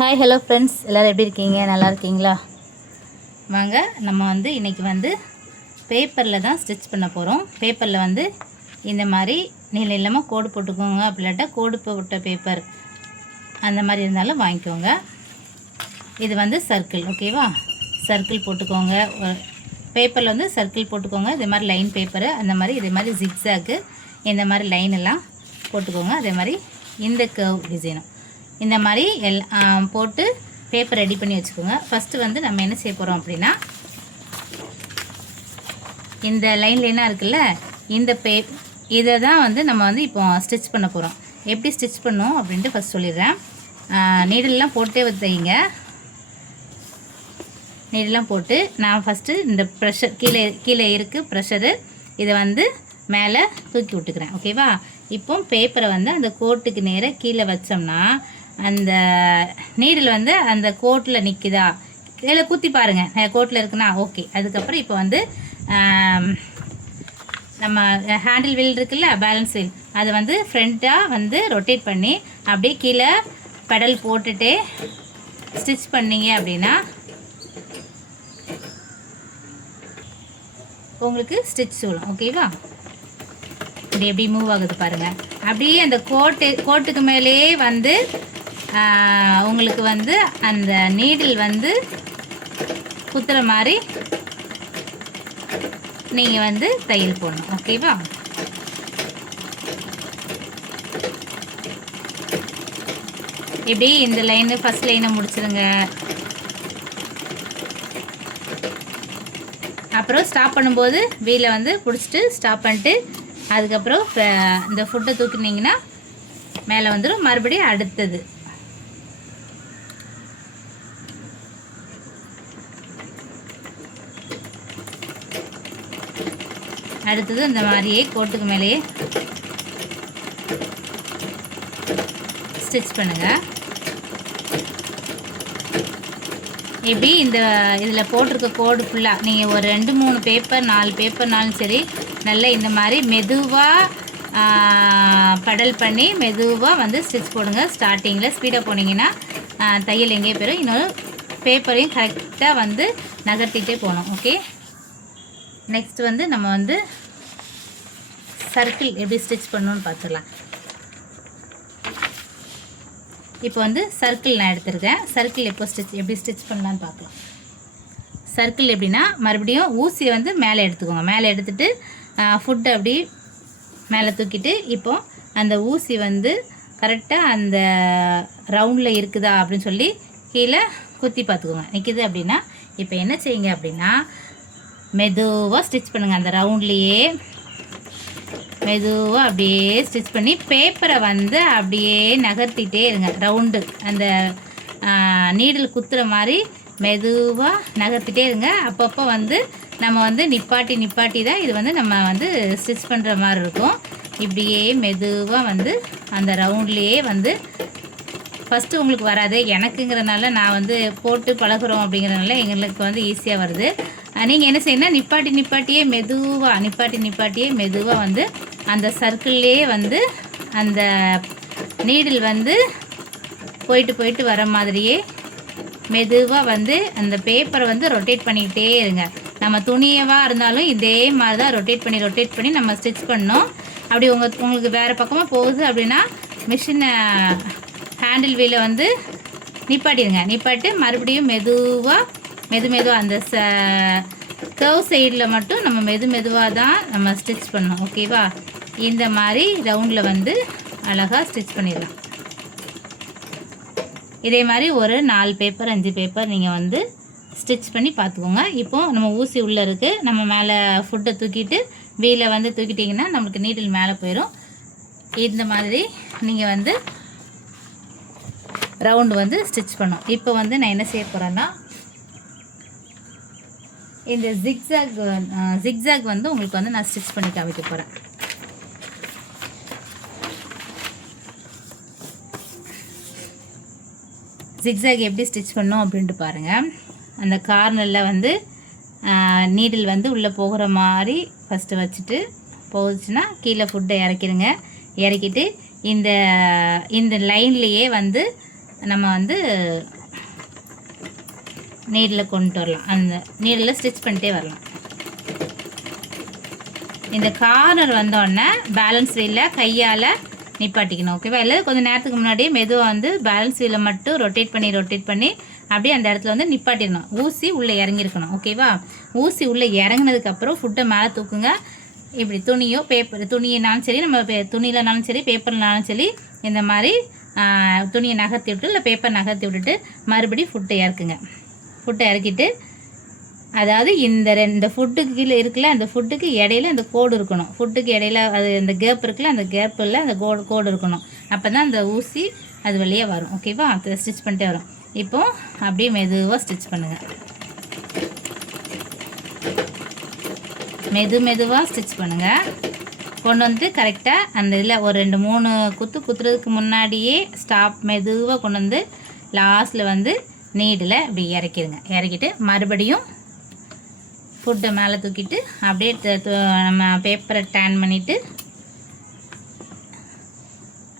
Hi hello friends, எல்லோரும் எப்படி இருக்கீங்க? நல்லா இருக்கீங்களா? வாங்க நம்ம இன்றைக்கி பேப்பரில் தான் ஸ்டிச் பண்ண போகிறோம். பேப்பரில் இந்த மாதிரி நீளம் இல்லாமல் கோடு போட்டுக்கோங்க. அப்படி இல்லாட்டா கோடு போட்ட பேப்பர் அந்த மாதிரி இருந்தாலும் வாங்கிக்கோங்க. இது சர்க்கிள், ஓகேவா? சர்க்கிள் போட்டுக்கோங்க. பேப்பரில் சர்க்கிள் போட்டுக்கோங்க. இதே மாதிரி லைன் பேப்பரு, அந்த மாதிரி இதே மாதிரி ஜிக்ஸாக்கு இந்த மாதிரி லைன் எல்லாம் போட்டுக்கோங்க. அதே மாதிரி இந்த கர்வ் டிசைனும் இந்த மாதிரி போட்டு பேப்பர் ரெடி பண்ணி வச்சுக்கோங்க. ஃபஸ்ட்டு நம்ம என்ன செய்ய போகிறோம் அப்படின்னா, இந்த லைனாக இருக்குல்ல, இந்த இதை தான் நம்ம இப்போ ஸ்டிச் பண்ண போகிறோம். எப்படி ஸ்டிச் பண்ணோம் அப்படின்ட்டு ஃபஸ்ட் சொல்லிடுறேன். நீடெல்லாம் போட்டே வைங்க. நீடெல்லாம் போட்டு நான் ஃபஸ்ட்டு இந்த ப்ரெஷர் கீழே இருக்குது ப்ரெஷரு, இதை மேலே தூக்கி விட்டுக்கிறேன், ஓகேவா? இப்போ பேப்பரை அந்த கோட்டுக்கு நேராக கீழே வச்சோம்னா அந்த நீடில் அந்த கோட்டில் நிற்குதா, கீழே குத்தி பாருங்கள், கோட்டில் இருக்குன்னா ஓகே. அதுக்கப்புறம் இப்போ நம்ம ஹேண்டில் வீல் இருக்குல்ல, பேலன்ஸ் வீல், அதை ஃப்ரண்ட்டாக ரொட்டேட் பண்ணி அப்படியே கீழே பெடல் போட்டுகிட்டே ஸ்டிச் பண்ணிங்க அப்படின்னா உங்களுக்கு ஸ்டிச் சொல்லலாம், ஓகேவா? இப்படி எப்படி மூவ் ஆகுது பாருங்கள். அப்படியே அந்த கோட்டுக்கு மேலேயே உங்களுக்கு அந்த நீடில் குத்துற மாதிரி நீங்கள் தையல் போடணும், ஓகேவா? இப்படி இந்த லைனு ஃபஸ்ட் லைனை முடிச்சிருங்க. அப்புறம் ஸ்டாப் பண்ணும்போது வீலை பிடிச்சிட்டு ஸ்டாப் பண்ணிட்டு அதுக்கப்புறம் இந்த ஃபுட்டை தூக்கினீங்கன்னா மேலே வந்துடும். மறுபடியும் அடுத்தது இந்த மாதிரியே கோட்டுக்கு மேலேயே ஸ்டிச் பண்ணுங்கள். எப்படி இந்த இதில் போட்டிருக்க கோடு ஃபுல்லாக நீங்கள் ஒரு 2-3 பேப்பர் 4 பேப்பர்னாலும் சரி, நல்லா இந்த மாதிரி மெதுவாக பெடல் பண்ணி மெதுவாக ஸ்டிச் போடுங்க. ஸ்டார்டிங்கில் ஸ்பீடாக போனீங்கன்னா தையல் எங்கேயே போயிடும். இன்னொரு பேப்பரையும் கரெக்டாக நகர்த்திட்டே போகணும், ஓகே? நெக்ஸ்ட் நம்ம சர்க்கிள் எப்படி ஸ்டிச் பண்ணணும்னு பார்த்துக்கலாம். இப்போ சர்க்கிள் நான் எடுத்துருக்கேன். சர்க்கிள் எப்படி ஸ்டிச் பண்ணலான்னு பார்க்கலாம். சர்க்கிள் எப்படின்னா, மறுபடியும் ஊசியை மேலே எடுத்துக்கோங்க. மேலே எடுத்துகிட்டு ஃபுட்டை அப்படி மேலே தூக்கிட்டு இப்போது அந்த ஊசி கரெக்டாக அந்த ரவுண்டில் இருக்குதா அப்படின்னு சொல்லி கீழே குத்தி பார்த்துக்கோங்க. நிற்கிது அப்படின்னா இப்போ என்ன செய்யுங்க அப்படின்னா, மெதுவாக ஸ்டிச் பண்ணுங்கள். அந்த ரவுண்ட்லேயே மெதுவாக அப்படியே ஸ்டிச் பண்ணி பேப்பரை அப்படியே நகர்த்திட்டே இருங்க. ரவுண்டு அந்த நீடில் குத்துற மாதிரி மெதுவாக நகர்த்திட்டே இருங்க. அப்பப்போ நம்ம நிப்பாட்டி தான் இது நம்ம ஸ்டிச் பண்ணுற மாதிரி இருக்கும். இப்படியே மெதுவாக அந்த ரவுண்ட்லேயே ஃபஸ்ட்டு உங்களுக்கு வராது, எனக்குங்கிறனால நான் போட்டு பழகுறோம் அப்படிங்கிறனால எங்களுக்கு ஈஸியாக வருது. நீங்கள் என்ன செய்யணும், நிப்பாட்டியே மெதுவாக அந்த சர்க்கிள்லேயே அந்த நீடில் போயிட்டு வர மாதிரியே மெதுவாக அந்த பேப்பரை ரொட்டேட் பண்ணிக்கிட்டே இருங்க. நம்ம துணியவாக இருந்தாலும் இதே மாதிரி தான் ரொட்டேட் பண்ணி நம்ம ஸ்டிச் பண்ணோம். அப்படி உங்களுக்கு வேறு பக்கமாக போகுது அப்படின்னா மிஷினை ஹேண்டில் வீலை நிப்பாட்டிட்டு மறுபடியும் மெதுவாக அந்த கர்வ் சைடில் மட்டும் நம்ம மெதுவாக தான் நம்ம ஸ்டிச் பண்ணோம், ஓகேவா? இந்த மாதிரி ரவுண்டில் அழகாக ஸ்டிச் பண்ணிடலாம். இதே மாதிரி ஒரு 4 பேப்பர் 5 பேப்பர் நீங்கள் ஸ்டிச் பண்ணி பார்த்துக்கோங்க. இப்போது நம்ம ஊசி உள்ளே இருக்குது, நம்ம மேலே ஃபுட்டை தூக்கிட்டு வீலை தூக்கிட்டிங்கன்னா நம்மளுக்கு நீடில் மேலே போயிடும். இந்த மாதிரி நீங்கள் ரவுண்டு ஸ்டிச் பண்ணோம். இப்போ நான் என்ன செய்ய போகிறேன்னா, இந்த ஜிக்ஸாக் உங்களுக்கு நான் ஸ்டிச் பண்ணி காமிக்க போகிறேன். ஜிக்ஸாக் எப்படி ஸ்டிச் பண்ணோம் அப்படின்ட்டு பாருங்கள். அந்த கார்னரில் நீடில் உள்ளே போகிற மாதிரி ஃபஸ்ட்டு வச்சுட்டு போச்சுன்னா கீழே ஃபுட்டை இறக்கிடுங்க. இறக்கிட்டு இந்த லைன்லேயே நம்ம வந்து நீடில் கொண்டு வரலாம். அந்த நீடில் ஸ்டிச் பண்ணிட்டே வரலாம். இந்த கார்னர் வந்தோடனே பேலன்ஸ் வீலில் கையால் நிப்பாட்டிக்கணும். ஓகேவா? இல்லை கொஞ்சம் நேரத்துக்கு முன்னாடியே மெதுவாக வந்து பேலன்ஸ் வீலை மட்டும் ரொட்டேட் பண்ணி அப்படியே அந்த இடத்துல வந்து நிப்பாட்டிடணும். ஊசி உள்ளே இறங்கியிருக்கணும். ஓகேவா? ஊசி உள்ளே இறங்கினதுக்கப்புறம் ஃபுட்டை மேலே தூக்குங்க. இப்படி துணியோ துணியினாலும் சரி, நம்ம துணியிலனாலும் சரி, பேப்பர்னாலும் சரி, இந்த மாதிரி துணியை நகர்த்தி விட்டு இல்லை பேப்பர் நகர்த்தி விட்டுட்டு மறுபடியும் ஃபுட்டை இறக்குங்க. ஃபுட்டை இறக்கிட்டு, அதாவது இந்த ஃபுட்டுக்கு கீழே இருக்குல்ல, அந்த ஃபுட்டுக்கு இடையில அந்த கோடு இருக்கணும். ஃபுட்டுக்கு இடையில அது அந்த கேப் இருக்குல்ல, அந்த கேப்பில் அந்த கோடு இருக்கணும். அப்போ தான் அந்த ஊசி அது வழியாக வரும். ஓகேவா? அதை ஸ்டிச் பண்ணிட்டே வரும். இப்போது அப்படியே மெதுவாக ஸ்டிச் பண்ணுங்கள். மெதுவாக ஸ்டிச் பண்ணுங்கள். கொண்டு வந்து கரெக்டாக அந்த இதில் ஒரு 2-3 குத்துறதுக்கு முன்னாடியே மெதுவாக கொண்டு வந்து லாஸ்ட்டில் வந்து நீடில் இப்படி இறக்கிடுங்க. இறக்கிட்டு மறுபடியும் ஃபுட்டை மேலே தூக்கிட்டு அப்படியே நம்ம பேப்பரை டேன் பண்ணிவிட்டு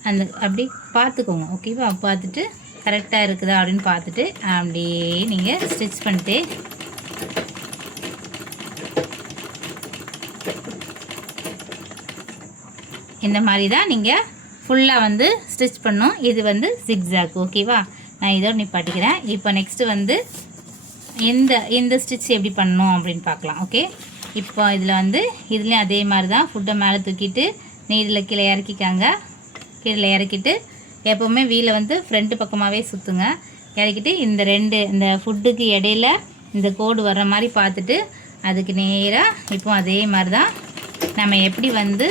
அந்த அப்படி பார்த்துக்கோங்க. ஓகேவா? பார்த்துட்டு கரெக்டாக இருக்குதா அப்படின்னு பார்த்துட்டு அப்படியே நீங்கள் ஸ்டிச் பண்ணிட்டு இந்த மாதிரி தான் நீங்கள் ஃபுல்லாக வந்து ஸ்டிச் பண்ணணும். இது வந்து ஜிக்ஸாக். ஓகேவா? நான் இதோட நிப்பாட்டிக்கிறேன். இப்போ நெக்ஸ்ட்டு வந்து இந்த ஸ்டிச் எப்படி பண்ணணும் அப்படின்னு பார்க்கலாம். ஓகே, இப்போ இதில் வந்து இதுலேயும் அதே மாதிரி தான் ஃபுட்டை மேலே தூக்கிட்டு நீரில் கீழே இறக்கிக்காங்க. கீழே இறக்கிட்டு எப்போவுமே வீலை வந்து ஃப்ரண்ட்டு பக்கமாகவே சுற்றுங்க. இறக்கிட்டு இந்த ஃபுட்டுக்கு இடையில இந்த கோடு வர்ற மாதிரி பார்த்துட்டு அதுக்கு நேராக இப்போ அதே மாதிரி தான் நம்ம எப்படி வந்து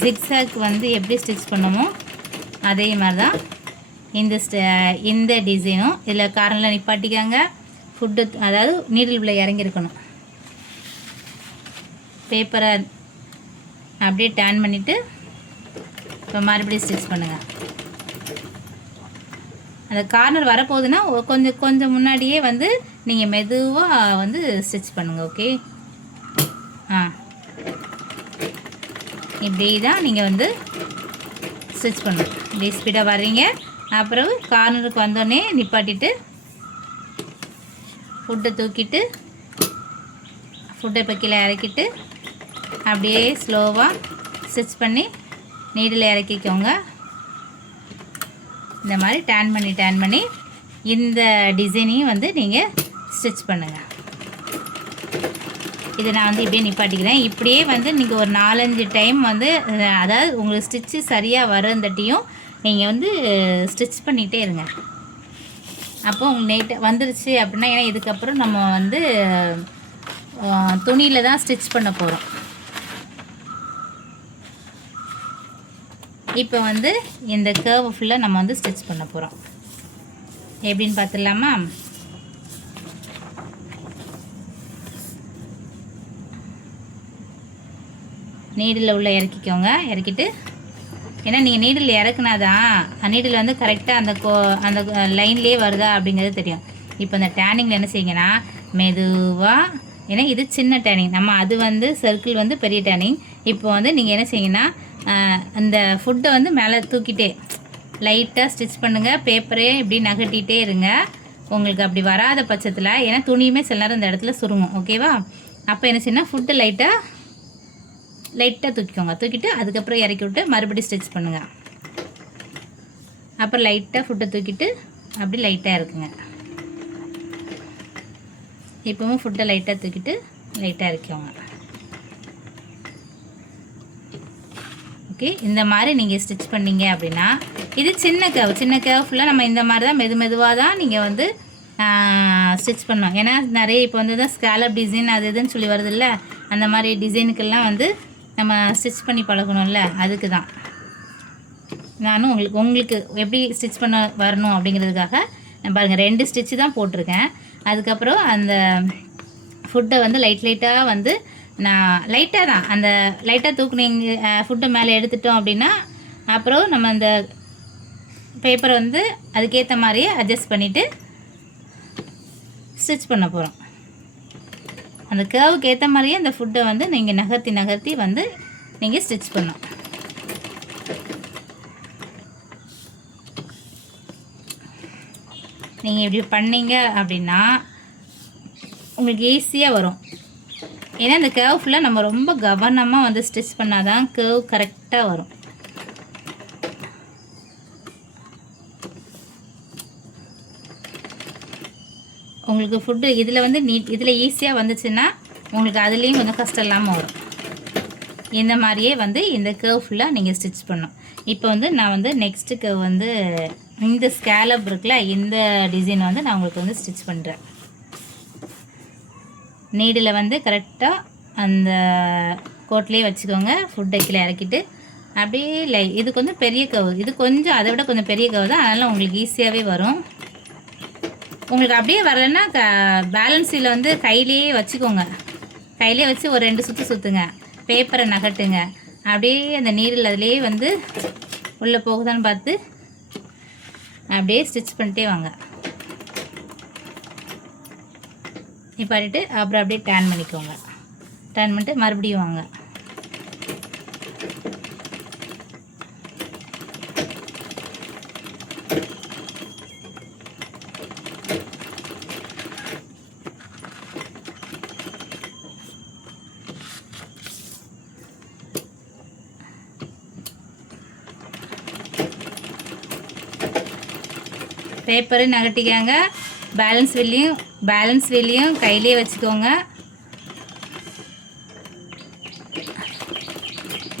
ஜிக்ஸாக் வந்து எப்படி ஸ்டிச் பண்ணுமோ அதே மாதிரி தான் இந்த டிசைனும் இதில் கார்னரில் நிப்பாட்டிக்காங்க. ஃபுட்டு அதாவது நீடில் உள்ள இறங்கியிருக்கணும். பேப்பரை அப்படியே டேன் பண்ணிவிட்டு இப்போ மறுபடியும் ஸ்டிச் பண்ணுங்கள். அந்த கார்னர் வரப்போகுதுன்னா கொஞ்சம் முன்னாடியே வந்து நீங்கள் மெதுவாக வந்து ஸ்டிச் பண்ணுங்கள். ஓகே, இப்படி தான் நீங்கள் வந்து ஸ்டிச் பண்ணணும். இப்படி ஸ்பீடாக வர்றீங்க. அப்புறம் கார்னருக்கு வந்தோடனே நிப்பாட்டிட்டு ஃபுட்டை தூக்கிட்டு ஃபுட்டை இப்போ கீழே இறக்கிட்டு அப்படியே ஸ்லோவாக ஸ்டிச் பண்ணி நீடில் இறக்கிக்கோங்க. இந்த மாதிரி டேன் பண்ணி இந்த டிசைனையும் வந்து நீங்கள் ஸ்டிச் பண்ணுங்கள். இதை நான் வந்து இப்படியே நிப்பாட்டிக்கிறேன். இப்படியே வந்து நீங்கள் ஒரு 4-5 டைம் வந்து அதாவது உங்களுக்கு ஸ்டிச்சு சரியாக வரந்தட்டியும் நீங்கள் வந்து ஸ்டிச் பண்ணிகிட்டே இருங்க. அப்போ உங்களுக்கு நீட்டாக வந்துருச்சு அப்படின்னா, ஏன்னா இதுக்கப்புறம் நம்ம வந்து துணியில் தான் ஸ்டிச் பண்ண போகிறோம். இப்போ வந்து இந்த கர்வ் ஃபுல்லாக நம்ம வந்து ஸ்டிச் பண்ண போகிறோம். எப்படின்னு பார்த்துடலாமா? நீடில் உள்ள இறக்கிக்கோங்க. இறக்கிட்டு, ஏன்னா நீங்கள் நீடில் இறக்குனாதான் நீடில் வந்து கரெக்டாக அந்த லைன்லேயே வருதா அப்படிங்கிறது தெரியும். இப்போ இந்த டேனிங்கில் என்ன செய்யுங்கன்னா மெதுவாக, ஏன்னா இது சின்ன டேனிங், நம்ம அது வந்து சர்க்கிள் வந்து பெரிய டேனிங். இப்போ வந்து நீங்கள் என்ன செய்யுங்கன்னா அந்த ஃபுட்டை வந்து மேலே தூக்கிட்டே லைட்டாக ஸ்டிச் பண்ணுங்கள். பேப்பரே இப்படி நகட்டிகிட்டே இருங்க. உங்களுக்கு அப்படி வராத பட்சத்தில், ஏன்னா துணியுமே சில நேரம் இந்த இடத்துல சுருங்கும். ஓகேவா? அப்போ என்ன செய்யணும், ஃபுட்டு லைட்டாக தூக்கிக்கோங்க. தூக்கிட்டு அதுக்கப்புறம் இறக்கி விட்டு மறுபடியும் ஸ்டிச் பண்ணுங்கள். அப்புறம் லைட்டாக ஃபுட்டை தூக்கிட்டு அப்படி லைட்டாக இருக்குங்க. இப்போவும் ஃபுட்டை லைட்டாக தூக்கிட்டு லைட்டாக இறக்கிக்கோங்க. ஓகே, இந்த மாதிரி நீங்கள் ஸ்டிச் பண்ணிங்க அப்படின்னா, இது சின்ன கேவ் ஃபுல்லாக நம்ம இந்த மாதிரி தான் மெதுவாக தான் நீங்கள் வந்து ஸ்டிச் பண்ணோம். ஏன்னா நிறைய இப்போ வந்து தான் ஸ்கேலப் டிசைன் அது இதுன்னு சொல்லி வருது இல்லை, அந்த மாதிரி டிசைனுக்கெல்லாம் வந்து நம்ம ஸ்டிச் பண்ணி பழகணும்ல, அதுக்கு தான் நானும் உங்களுக்கு எப்படி ஸ்டிச் பண்ண வரணும் அப்படிங்கிறதுக்காக நான் பாருங்கள் 2 ஸ்டிச்சு தான் போட்டிருக்கேன். அதுக்கப்புறம் அந்த ஃபுட்டை வந்து லைட்டாக வந்து நான் லைட்டாக தான் அந்த லைட்டாக தூக்குனீங்க ஃபுட்டை மேலே எடுத்துட்டோம் அப்படின்னா, அப்புறம் நம்ம அந்த பேப்பரை வந்து அதுக்கேற்ற மாதிரியே அட்ஜஸ்ட் பண்ணிவிட்டு ஸ்டிச் பண்ண போகிறோம். அந்த கர்வுக்கு ஏற்ற மாதிரியே அந்த ஃபுட்டை வந்து நீங்கள் நகர்த்தி வந்து நீங்கள் ஸ்டிச் பண்ணணும். நீங்கள் இப்படி பண்ணீங்க அப்படின்னா உங்களுக்கு ஈஸியாக வரும். ஏன்னா இந்த கர்வ் ஃபுல்லாக நம்ம ரொம்ப கவனமாக வந்து ஸ்டிச் பண்ணால் தான் கர்வ் கரெக்டாக வரும். உங்களுக்கு ஃபுட்டு இதில் வந்து இதில் ஈஸியாக வந்துச்சுன்னா உங்களுக்கு அதுலேயும் கொஞ்சம் கஷ்டம் இல்லாமல் வரும். இந்த மாதிரியே வந்து இந்த கர்வ் ஃபுல்லாக நீங்கள் ஸ்டிச் பண்ணணும். இப்போ வந்து நான் வந்து நெக்ஸ்ட்டு கர்வ் வந்து இந்த ஸ்கேலப் இருக்குல்ல, இந்த டிசைன் வந்து நான் உங்களுக்கு வந்து ஸ்டிச் பண்ணுறேன். நீடில் வந்து கரெக்டாக அந்த கோட்லேயே வச்சுக்கோங்க. ஃபுட்டை கீழே இறக்கிட்டு அப்படியே இது கொஞ்சம் பெரிய கர்வ், இது கொஞ்சம் அதை விட கொஞ்சம் பெரிய கர்வ் தான், அதனால் உங்களுக்கு ஈஸியாகவே வரும். உங்களுக்கு அப்படியே வரலைன்னா பேலன்ஸில் வந்து கையிலேயே வச்சுக்கோங்க. கையிலே வச்சு ஒரு 2 சுற்று சுற்றுங்க, பேப்பரை நகட்டுங்க. அப்படியே அந்த நீரில் அதிலே வந்து உள்ளே போகுதான்னு பார்த்து அப்படியே ஸ்டிச் பண்ணிட்டே வாங்க. நிப்பாட்டிட்டு அப்புறம் அப்படியே டேர்ன் பண்ணிக்கோங்க. டேர்ன் பண்ணிட்டு மறுபடியும் வாங்க. பேப்பரு நகட்டிக்காங்க. பேலன்ஸ் வீலையும் கையிலே வச்சுக்கோங்க.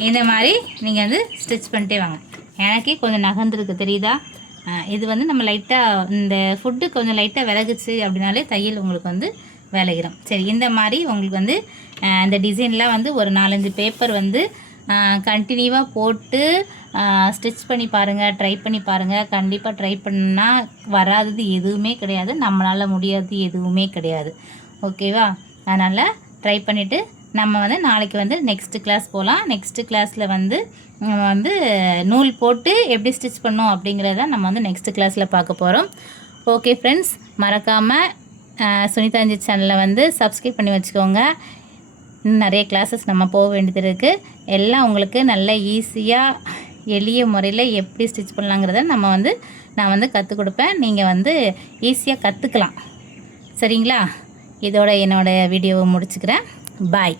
இந்த மாதிரி நீங்கள் வந்து ஸ்டிச் பண்ணிட்டே வாங்க. எனக்கே கொஞ்சம் நகர்ந்துருக்கு தெரியுதா? இது வந்து நம்ம லைட்டாக இந்த ஃபுட்டு கொஞ்சம் லைட்டாக விலகுச்சு அப்படின்னாலே தையல் உங்களுக்கு வந்து விலகிடும். சரி, இந்த மாதிரி உங்களுக்கு வந்து இந்த டிசைன்லாம் வந்து ஒரு 4-5 பேப்பர் வந்து கண்டினியூவாக போட்டு ஸ்டிச் பண்ணி பாருங்கள், ட்ரை பண்ணி பாருங்கள். கண்டிப்பாக ட்ரை பண்ணால் வராதது எதுவுமே கிடையாது, நம்மளால் முடியாதது எதுவுமே கிடையாது. ஓகேவா? அதனால் ட்ரை பண்ணிவிட்டு நம்ம வந்து நாளைக்கு வந்து நெக்ஸ்ட்டு கிளாஸ் போகலாம். நெக்ஸ்ட்டு கிளாஸில் வந்து நம்ம வந்து நூல் போட்டு எப்படி ஸ்டிச் பண்ணோம் அப்படிங்கிறத நம்ம வந்து நெக்ஸ்ட்டு கிளாஸில் பார்க்க போகிறோம். ஓகே ஃப்ரெண்ட்ஸ், மறக்காமல் சுனிதாஞ்சி சேனலை வந்து சப்ஸ்கிரைப் பண்ணி வச்சுக்கோங்க. இன்னும் நிறைய கிளாஸஸ் நம்ம போக வேண்டியது இருக்குது. எல்லாம் உங்களுக்கு நல்ல ஈஸியாக எளிய முறையில் எப்படி ஸ்டிச் பண்ணலாங்கிறத நான் வந்து கற்றுக் கொடுப்பேன். நீங்கள் வந்து ஈஸியாக கற்றுக்கலாம். சரிங்களா? இதோட என்னோடய வீடியோவை முடிச்சுக்கிறேன். பாய்.